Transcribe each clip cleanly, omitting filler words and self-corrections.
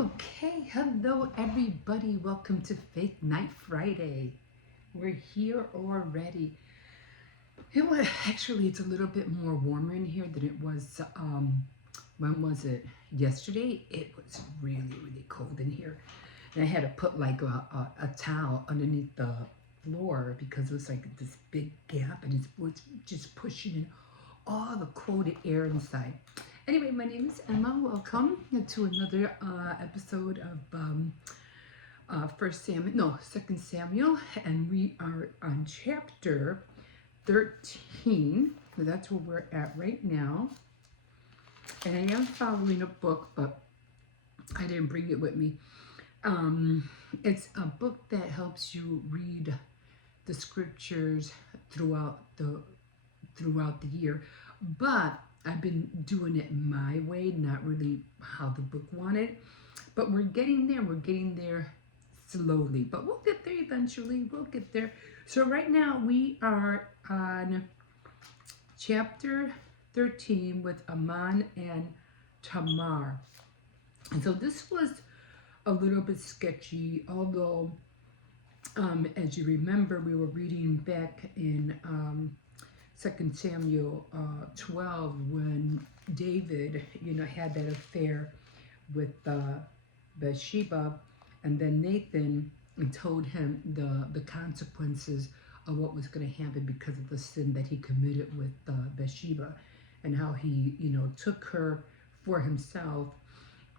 Okay, hello everybody. Welcome to Faith Night Friday. We're here already. Actually, it's a little bit more warmer in here than it was. When was it? Yesterday. It was really, really cold in here, and I had to put like a towel underneath the floor because it was like this big gap, and it was just pushing in all the cold air inside. Anyway, my name is Emma. Welcome to another episode of First Samuel, no, Second Samuel, and we are on chapter 13. So that's where we're at right now. And I am following a book, but I didn't bring it with me. It's a book that helps you read the scriptures throughout the year, but I've been doing it my way, not really how the book wanted. But we're getting there. We're getting there slowly, but we'll get there eventually. We'll get there. So right now we are on chapter 13 with Amnon and Tamar. And so this was a little bit sketchy, although as you remember, we were reading back in 2 Samuel 12 when David, had that affair with Bathsheba, and then Nathan told him the consequences of what was going to happen because of the sin that he committed with Bathsheba, and how he, took her for himself,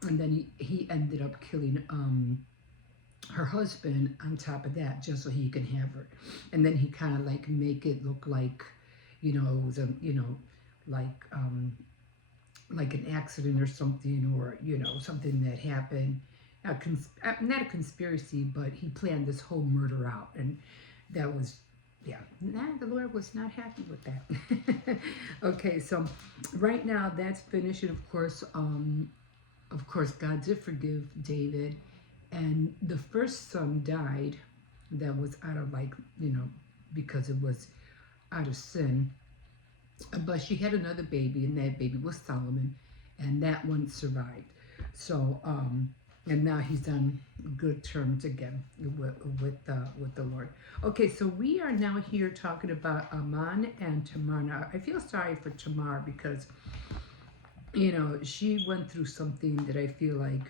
and then he ended up killing her husband on top of that, just so he can have her. And then he kind of like make it look like, it was like an accident or something, or something that happened. Not a conspiracy, but he planned this whole murder out, and that was, yeah, the Lord was not happy with that. Okay, so right now that's finished, and of course, God did forgive David, and the first son died. That was out of because it was out of sin. But she had another baby, and that baby was Solomon, and that one survived. So, and now he's on good terms again with the Lord. Okay, so we are now here talking about Amnon and Tamar. Now, I feel sorry for Tamar because, she went through something that I feel like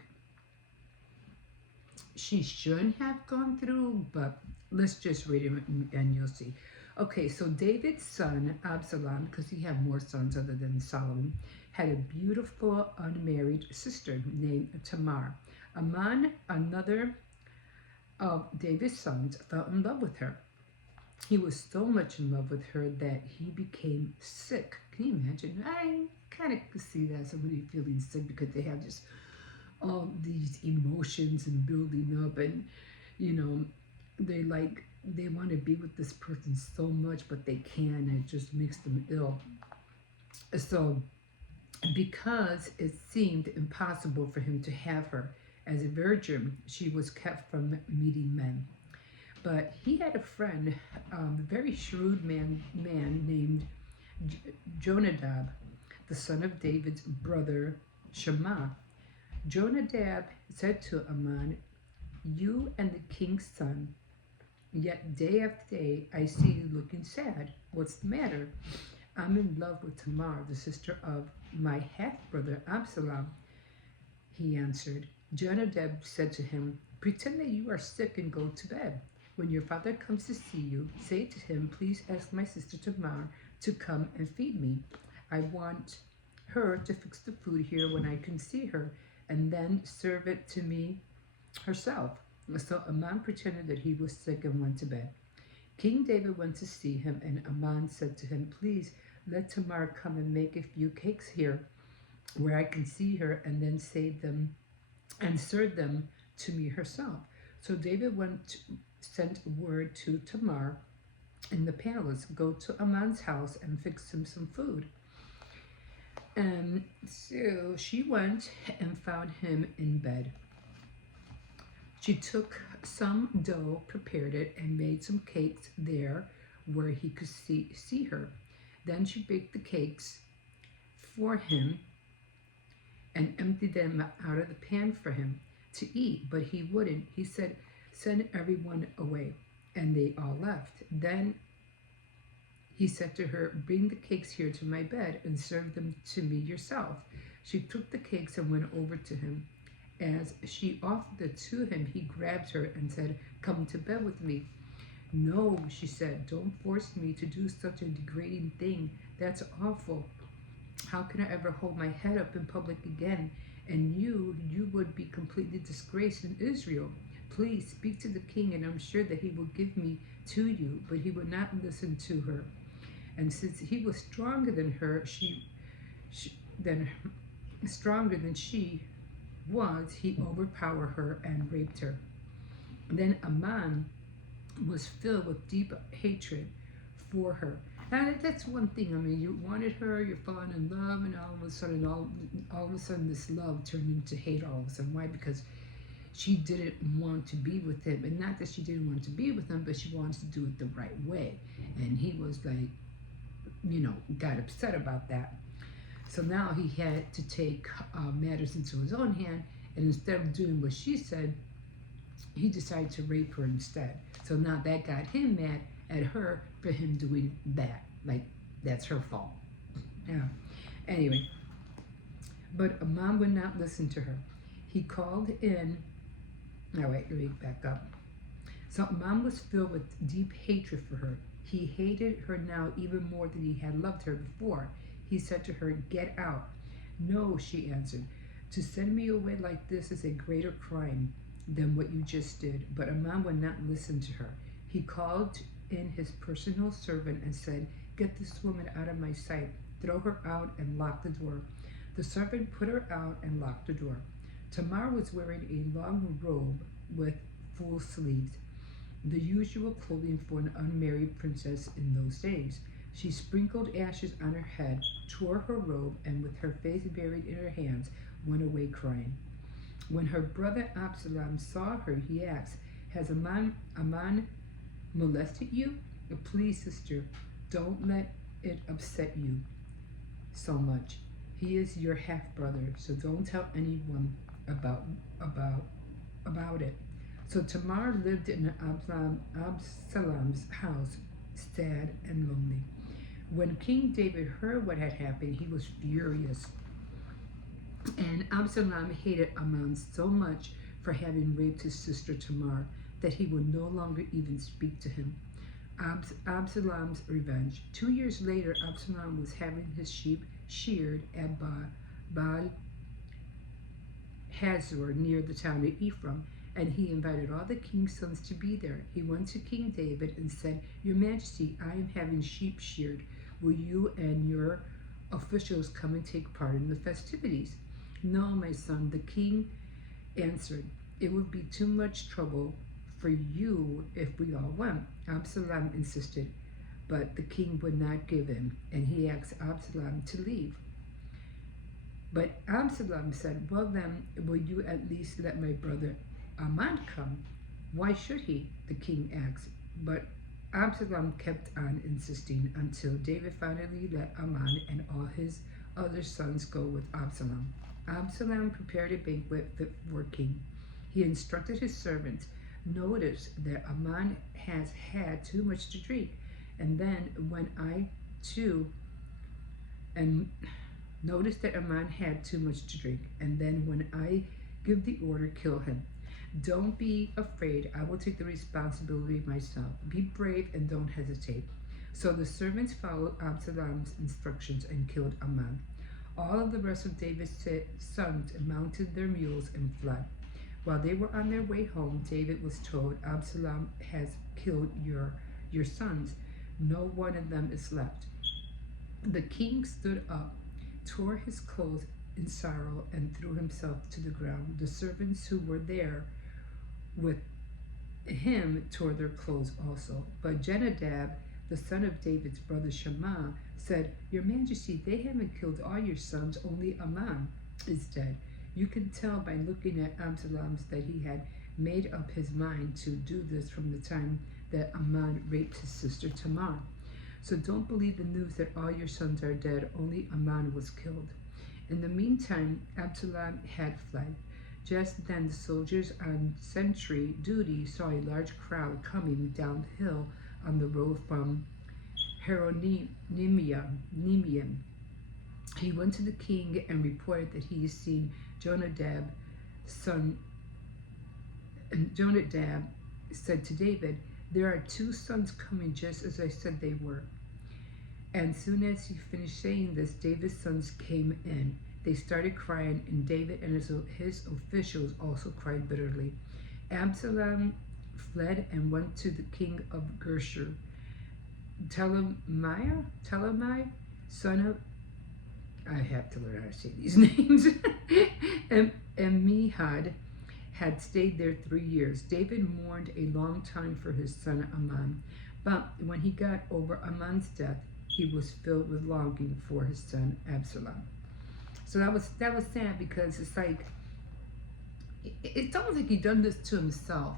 she shouldn't have gone through, but let's just read it and you'll see. Okay, so David's son Absalom, because he had more sons other than Solomon, had a beautiful unmarried sister named Tamar. Amnon, another of David's sons, fell in love with her. He was so much in love with her that he became sick. Can you imagine? I kind of see that, somebody feeling sick because they have just all these emotions and building up, and they want to be with this person so much, but they can't, and it just makes them ill. So because it seemed impossible for him to have her as a virgin, she was kept from meeting men. But he had a friend, a very shrewd man named Jonadab, the son of David's brother Shammah. Jonadab said to Amnon, "You and the king's son, yet day after day I see you looking sad. What's the matter?" "I'm in love with Tamar, the sister of my half-brother Absalom," he answered. Jonadab said to him, "Pretend that you are sick and go to bed. When your father comes to see you, say to him, 'Please ask my sister Tamar to come and feed me. I want her to fix the food here when I can see her, and then serve it to me herself.'" So Amnon pretended that he was sick and went to bed. King David went to see him, and Amnon said to him, "Please let Tamar come and make a few cakes here where I can see her, and then save them and serve them to me herself." So David sent word to Tamar in the palace, "Go to Amnon's house and fix him some food." And so she went and found him in bed. She took some dough, prepared it, and made some cakes there where he could see her. Then she baked the cakes for him and emptied them out of the pan for him. to eat, but he wouldn't. He said, "Send everyone away." And they all left. Then he said to her, "Bring the cakes here to my bed and serve them to me yourself." She took the cakes and went over to him. As she offered it to him, he grabbed her and said, "Come to bed with me." "No," she said, "don't force me to do such a degrading thing. That's awful. How can I ever hold my head up in public again? And you would be completely disgraced in Israel. Please speak to the king, and I'm sure that he will give me to you." But he would not listen to her. And since he was stronger than her, then stronger than she was, he overpowered her and raped her. Then Aman was filled with deep hatred for her. And that's one thing. I mean, you wanted her, you're falling in love, and all of a sudden, this love turned into hate. All of a sudden, why? Because she didn't want to be with him, and not that she didn't want to be with him, but she wants to do it the right way. And he was like, got upset about that. So now he had to take matters into his own hand, and instead of doing what she said, he decided to rape her instead. So now that got him mad at her for him doing that. Like, that's her fault. Yeah. Anyway, but Amon would not listen to her. He called in. Now, wait, let me back up. So Amon was filled with deep hatred for her. He hated her now even more than he had loved her before. He said to her, "Get out." "No," she answered. "To send me away like this is a greater crime than what you just did." But Amon would not listen to her. He called in his personal servant and said, "Get this woman out of my sight. Throw her out and lock the door." The servant put her out and locked the door. Tamar was wearing a long robe with full sleeves, the usual clothing for an unmarried princess in those days. She sprinkled ashes on her head, tore her robe, and with her face buried in her hands, went away crying. When her brother Absalom saw her, he asked, "Has Amon molested you?" "Please, sister, don't let it upset you so much. He is your half-brother, so don't tell anyone about it." So Tamar lived in Absalom's house, sad and lonely. When King David heard what had happened, he was furious. And Absalom hated Amnon so much for having raped his sister Tamar that he would no longer even speak to him. Absalom's revenge. 2 years later, Absalom was having his sheep sheared at Baal Hazor near the town of Ephraim, and he invited all the king's sons to be there. He went to King David and said, "Your Majesty, I am having sheep sheared. Will you and your officials come and take part in the festivities?" "No, my son," the king answered. "It would be too much trouble for you if we all went." Absalom insisted, but the king would not give in, and he asked Absalom to leave. But Absalom said, "Well then, will you at least let my brother Amnon come?" "Why should he?" the king asked. But Absalom kept on insisting until David finally let Amnon and all his other sons go with Absalom. Absalom prepared a banquet fit for a king. He instructed his servants, "Notice that Amnon has had too much to drink, and then when I too and notice that Amnon had too much to drink, and then when I give the order, kill him. Don't be afraid. I will take the responsibility myself. Be brave and don't hesitate." So the servants followed Absalom's instructions and killed Amnon. All of the rest of David's sons mounted their mules and fled. While they were on their way home, David was told, "Absalom has killed your sons. No one of them is left." The king stood up, tore his clothes in sorrow, and threw himself to the ground. The servants who were there with him tore their clothes also. But Jenadab, the son of David's brother Shammah, said, "Your Majesty, they haven't killed all your sons, only Amnon is dead." You can tell by looking at Absalom that he had made up his mind to do this from the time that Amnon raped his sister Tamar. So don't believe the news that all your sons are dead, only Amnon was killed. In the meantime, Absalom had fled. Just then the soldiers on sentry duty saw a large crowd coming down the hill on the road from Heronimium. He went to the king and reported that he had seen Jonadab, son. And Jonadab said to David, "There are two sons coming just as I said they were." And soon as he finished saying this, David's sons came in. They started crying, and David and his officials also cried bitterly. Absalom fled and went to the king of Geshur. Telemai, son of, I have to learn how to say these names, and Mihad had stayed there 3 years. David mourned a long time for his son Amnon, but when he got over Amnon's death, he was filled with longing for his son Absalom. So that was sad, because it's like it's almost like he done this to himself,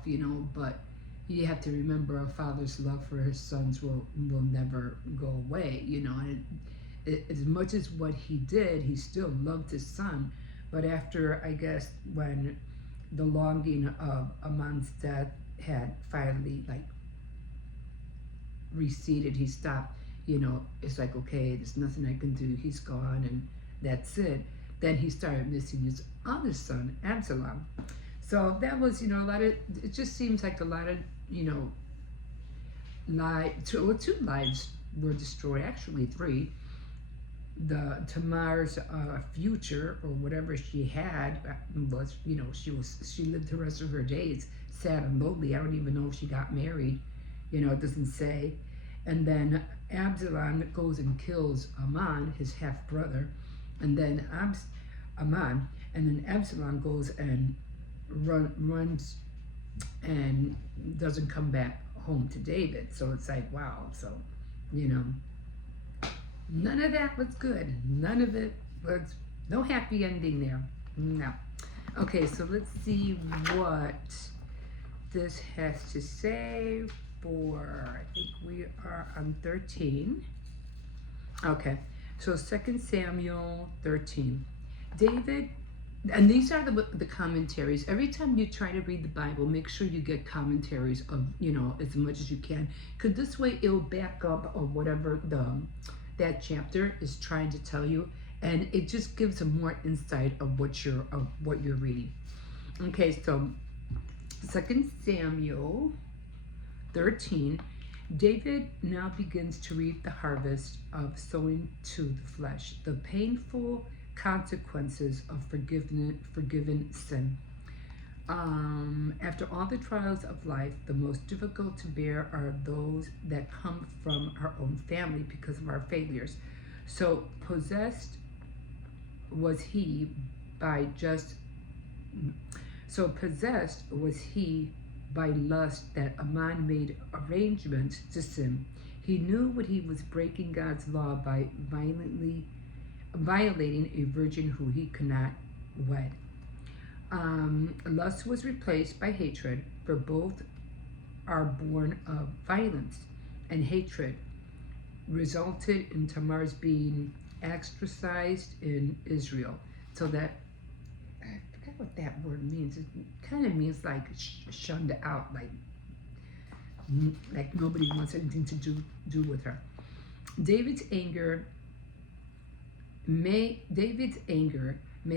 but you have to remember a father's love for his sons will never go away, and as much as what he did, he still loved his son. But after, I guess, when the longing of Amnon's death had finally receded, he stopped, it's like, okay, there's nothing I can do, he's gone, and that's it. Then he started missing his other son, Absalom. So that was, a lot of, it just seems like a lot of, two lives were destroyed, actually 3. Tamar's future, or whatever she had, was, she lived the rest of her days sad and lonely. I don't even know if she got married, it doesn't say. And then Absalom goes and kills Amnon, his half brother, and then Absalom goes and runs and doesn't come back home to David. So it's like, wow. So, none of that was good. None of it was, no happy ending there. No. Okay, so let's see what this has to say for, I think we are on 13. Okay, so 2 Samuel 13. David, and these are the commentaries. Every time you try to read the Bible, make sure you get commentaries of, as much as you can, because this way it'll back up of whatever that chapter is trying to tell you, and it just gives a more insight of what you're reading. Okay, so 2 Samuel 13, David now begins to reap the harvest of sowing to the flesh, the painful consequences of forgiven sin. After all the trials of life, the most difficult to bear are those that come from our own family because of our failures. So possessed was he by lust that Amnon made arrangements to sin. He knew what he was breaking God's law by violating a virgin who he could not wed. Lust was replaced by hatred, for both are born of violence, and hatred resulted in Tamar's being ostracized in Israel. So that, I forgot what that word means. It kind of means like shunned out, like nobody wants anything to do with her. David's anger may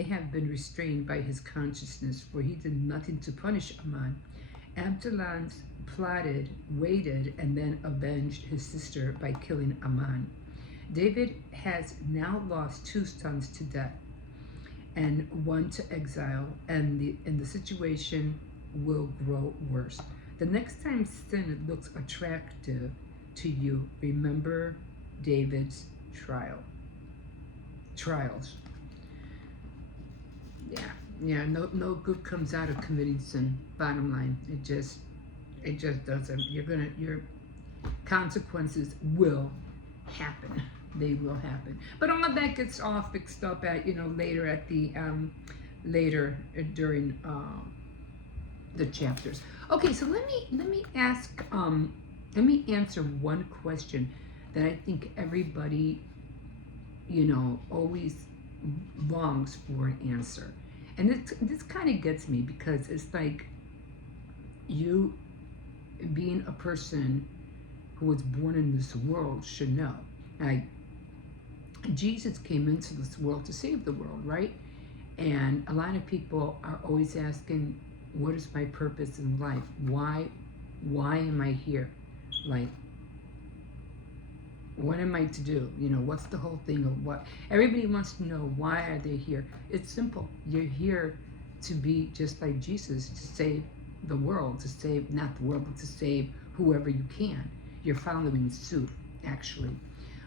have been restrained by his consciousness, for he did nothing to punish Amnon. Absalom plotted, waited, and then avenged his sister by killing Amnon. David has now lost 2 sons to death and 1 to exile, and the situation will grow worse. The next time sin looks attractive to you, remember David's trials. No good comes out of committing sin. Bottom line, it just doesn't. Your consequences will happen. They will happen. But all of that gets all fixed up at later at the later during the chapters. Okay, so let me ask let me answer one question that I think everybody always longs for an answer. And this kind of gets me, because it's like, you being a person who was born in this world should know. Like, Jesus came into this world to save the world, right? And a lot of people are always asking, what is my purpose in life? Why am I here? Like, what am I to do? You know, what's the whole thing of what? Everybody wants to know, why are they here? It's simple. You're here to be just like Jesus, to save the world, to save, not the world, but to save whoever you can. You're following suit, actually.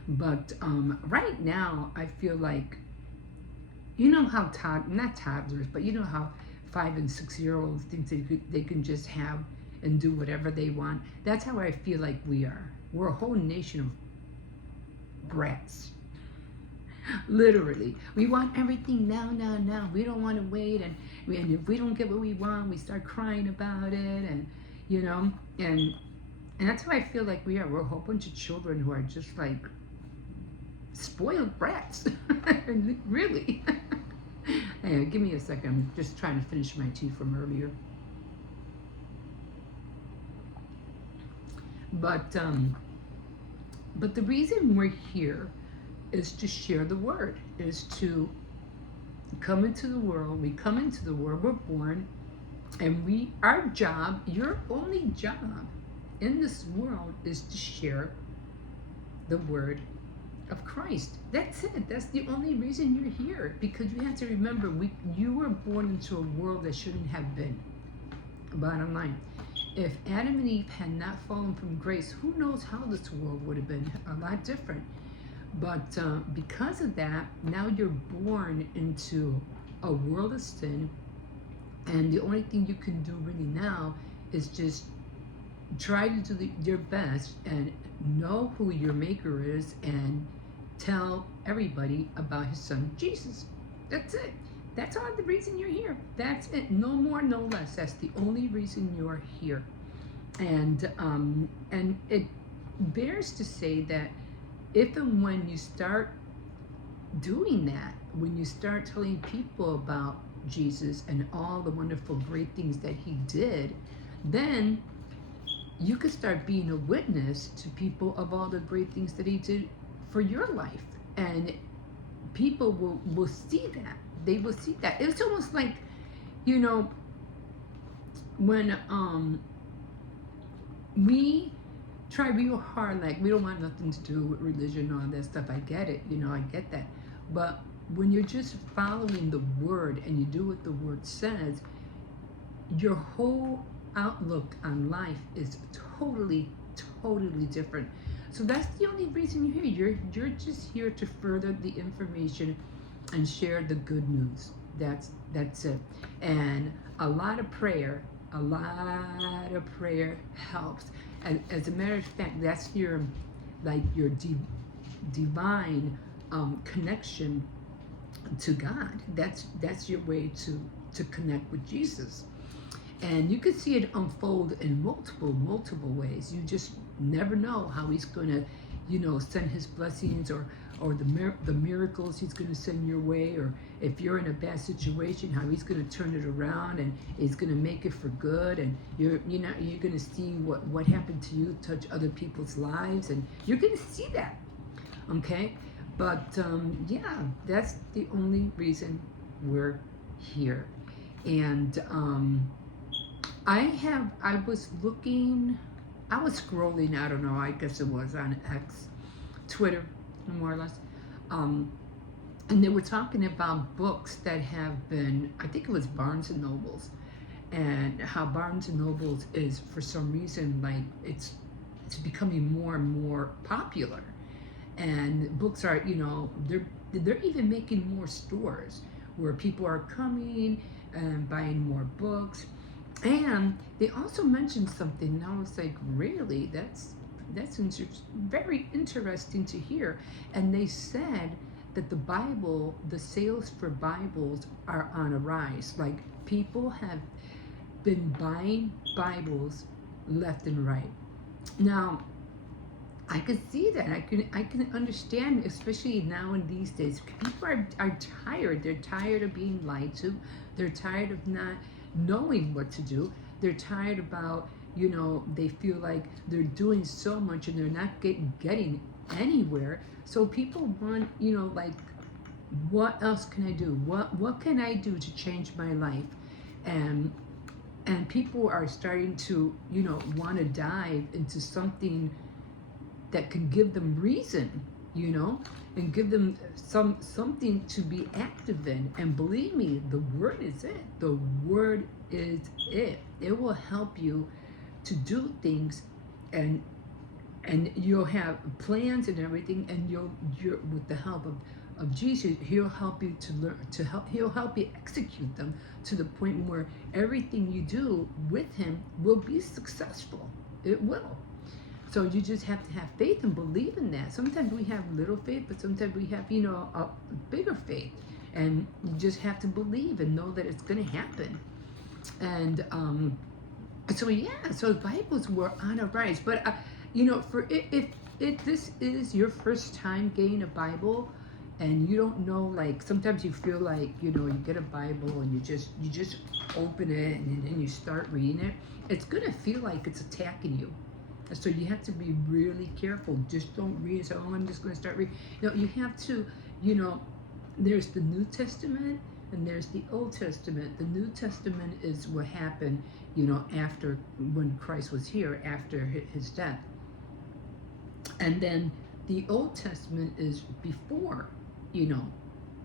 But right now, I feel like, you know how not toddlers, but you know how 5 and 6-year-olds think they can just have and do whatever they want. That's how I feel like we are. We're a whole nation of brats. Literally, we want everything now, now, now. We don't want to wait, and if we don't get what we want, we start crying about it, and you know, and that's how I feel like we are. We're a whole bunch of children who are just like spoiled brats. Really. Anyway, give me a second. I'm just trying to finish my tea from earlier. But the reason we're here is to share the word, is to come into the world. We come into the world, we're born, and our job, your only job in this world, is to share the word of Christ. That's it. That's the only reason you're here, because you have to remember, you were born into a world that shouldn't have been. Bottom line, if Adam and Eve had not fallen from grace, who knows how this world would have been? A lot different. But because of that, now you're born into a world of sin, and the only thing you can do really now is just try to do your best and know who your maker is, and tell everybody about his son Jesus. That's it. That's all the reason you're here. That's it. No more, no less. That's the only reason you're here. And it bears to say that if and when you start doing that, when you start telling people about Jesus and all the wonderful, great things that he did, then you could start being a witness to people of all the great things that he did for your life. And people will see that. They will see that. It's almost like, you know, when we try real hard, like, we don't want nothing to do with religion and all that stuff. I get it, you know, I get that. But when you're just following the word and you do what the word says, your whole outlook on life is totally, totally different. So that's the only reason you're here. You're just here to further the information and share the good news. That's it. And a lot of prayer helps. And as a matter of fact, that's your divine connection to God. That's your way to connect with Jesus. And you can see it unfold in multiple ways. You just never know how he's going to, you know, send his blessings, or the miracles he's going to send your way, or if you're in a bad situation, how he's going to turn it around and he's going to make it for good. And you're going to see what happened to you touch other people's lives, and you're going to see that. Okay, but yeah, that's the only reason we're here. And I was scrolling, I don't know, I guess it was on X, Twitter, more or less, and they were talking about books that have been, I think it was Barnes and Nobles, and how Barnes and Nobles is, for some reason, like, it's becoming more and more popular, and books are, you know, they're even making more stores where people are coming and buying more books. And they also mentioned something, and I was like, really? That's very interesting to hear. And they said that the sales for Bibles are on a rise. Like, people have been buying Bibles left and right. Now, I can see that. I can understand, especially now in these days. People are tired. They're tired of being lied to. They're tired of not knowing what to do. They're tired about, they feel like they're doing so much and they're not getting anywhere. So people want, like, what else can I do? What can I do to change my life? And people are starting to, want to dive into something that can give them reason, and give them something to be active in. And believe me, the word is it. The word is it. It will help you to do things, and you'll have plans and everything, and you're with the help of Jesus. He'll help you to learn to help. He'll help you execute them to the point where everything you do with him will be successful. It will. So you just have to have faith and believe in that. Sometimes we have little faith, but sometimes we have, a bigger faith. And you just have to believe and know that it's going to happen. And so Bibles were on a rise. But, for if this is your first time getting a Bible, and you don't know, like, sometimes you feel like, you get a Bible and you just open it and then you start reading it. It's going to feel like it's attacking you. So you have to be really careful. Just don't read. So, I'm just going to start reading. You have to, there's the New Testament and there's the Old Testament. The New Testament is what happened, after, when Christ was here, after his death. And then the Old Testament is before,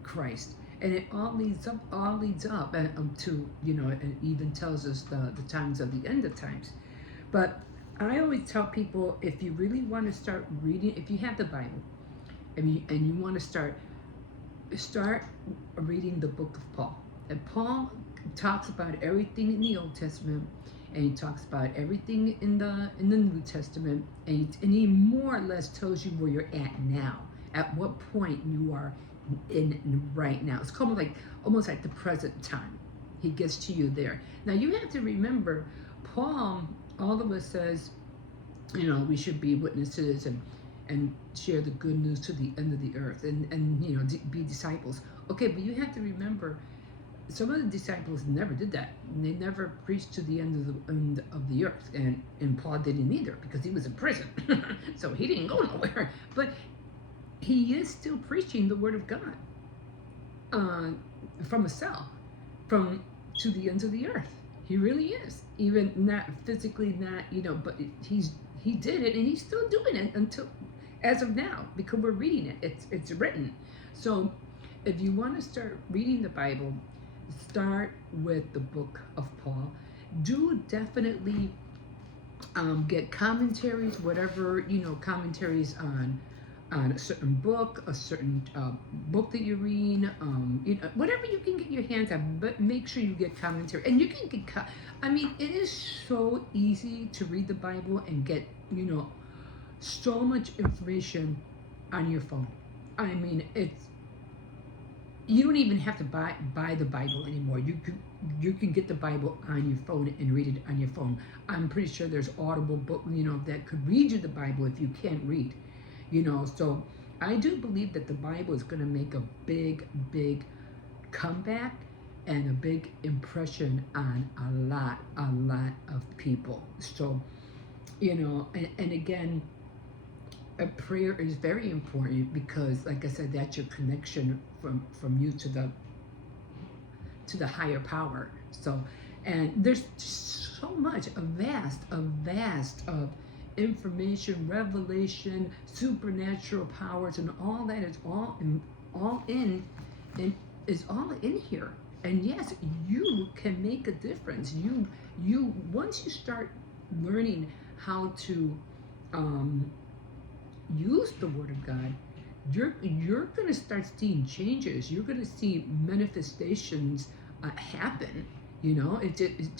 Christ. And it all leads up to, it even tells us the times of the end of times. But I always tell people, if you really want to start reading, if you have the Bible and you want to start reading the book of Paul. And Paul talks about everything in the Old Testament, and he talks about everything in the New Testament, and he more or less tells you where you're at now, at what point you are in right now. It's almost like the present time. He gets to you there. Now you have to remember, Paul always says, we should be witnesses and share the good news to the end of the earth, and be disciples. Okay, but you have to remember, some of the disciples never did that. They never preached to the end of the earth, and Paul didn't either, because he was in prison. So he didn't go nowhere. But he is still preaching the word of God from a cell, to the ends of the earth. He really is. Even not physically, but he did it, and he's still doing it until, as of now, because we're reading it. It's written. So if you want to start reading the Bible, start with the book of Paul. Do definitely get commentaries, whatever, commentaries on a certain book, a certain book that you're reading, whatever you can get your hands on, but make sure you get commentary. And you can get, it is so easy to read the Bible and get, so much information on your phone. You don't even have to buy the Bible anymore. You can get the Bible on your phone and read it on your phone. I'm pretty sure there's Audible book, that could read you the Bible if you can't read. So I do believe that the Bible is going to make a big, big comeback and a big impression on a lot of people. So, and again, a prayer is very important, because, like I said, that's your connection from you to the higher power. So, and there's so much, a vast of information, revelation, supernatural powers, and all that is all in here. And yes, you can make a difference. You once you start learning how to use the Word of God, you're going to start seeing changes. You're going to see manifestations happen. It's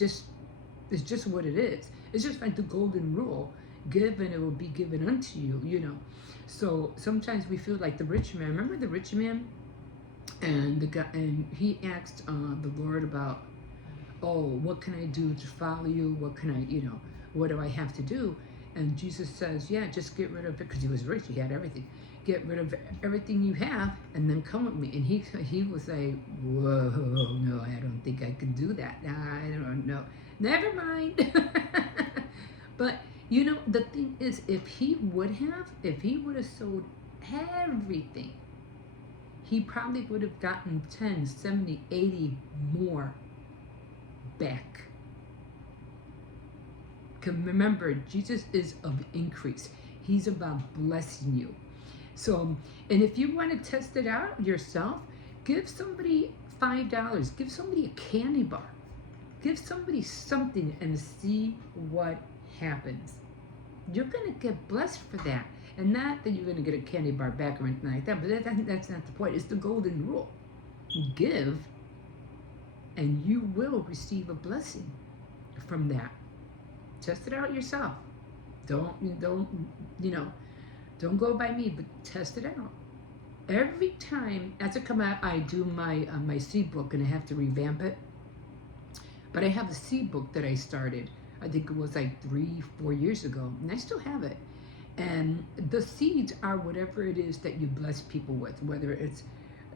just what it is. It's just like the golden rule: give and it will be given unto you. So sometimes we feel like the rich man. Remember the rich man, and the guy, and he asked the Lord about, oh, what can I do to follow you? What can I, what do I have to do? And Jesus says, yeah, just get rid of it, because he was rich, he had everything. Get rid of everything you have and then come with me. And he was like, whoa, no, I don't think I can do that. I don't know. Never mind. But you know, the thing is, if he would have sold everything, he probably would have gotten 10, 70, 80 more back. Remember, Jesus is of increase. He's about blessing you. So, and if you want to test it out yourself, give somebody $5. Give somebody a candy bar. Give somebody something and see what happens. You're going to get blessed for that. And not that you're going to get a candy bar back or anything like that, but that's not the point. It's the golden rule. Give, and you will receive a blessing from that. Test it out yourself. Don't go by me, but test it out. Every time, as it comes out, I do my seed book, and I have to revamp it. But I have a seed book that I started, I think it was like 3-4 years ago, and I still have it. And the seeds are whatever it is that you bless people with, whether it's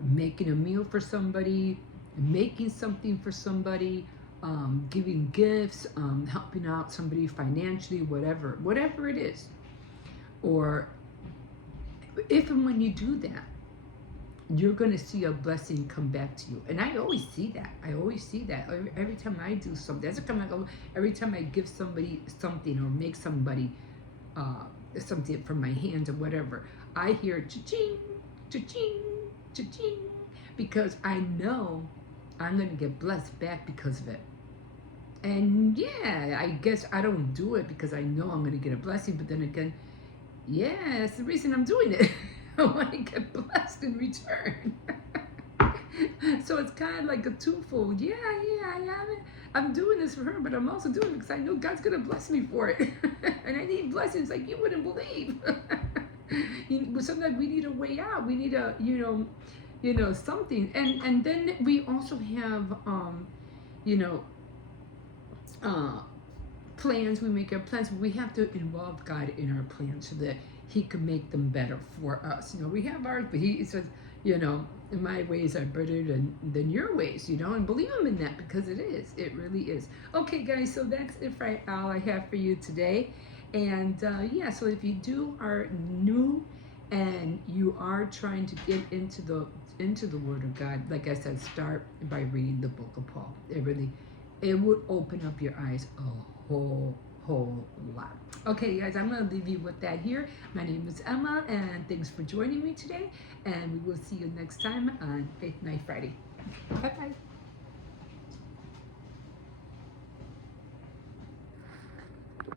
making a meal for somebody, making something for somebody, giving gifts, helping out somebody financially, whatever it is. Or if and when you do that, you're going to see a blessing come back to you. And I always see that. Every time I do something. Every time I give somebody something or make somebody something from my hands or whatever, I hear cha-ching, cha-ching, cha-ching, because I know I'm going to get blessed back because of it. And yeah, I guess I don't do it because I know I'm going to get a blessing, but then again, yeah, that's the reason I'm doing it. I want to get blessed in return. So it's kind of like a twofold. Yeah, I have it. I'm doing this for her, but I'm also doing it because I know God's going to bless me for it. And I need blessings like you wouldn't believe. Sometimes we need a way out. We need a, something. And then we also have, plans. We make our plans. We have to involve God in our plans so that He can make them better for us. We have ours, but He says, my ways are better than your ways, and believe Him in that, because it really is. Okay, guys, so that's it for all I have for you today. And so if you are new and you are trying to get into the Word of God, like I said, start by reading the book of Paul. It would open up your eyes a whole lot. Okay, guys, I'm going to leave you with that here. My name is Emma, and thanks for joining me today. And we will see you next time on Faith Night Friday. Bye-bye.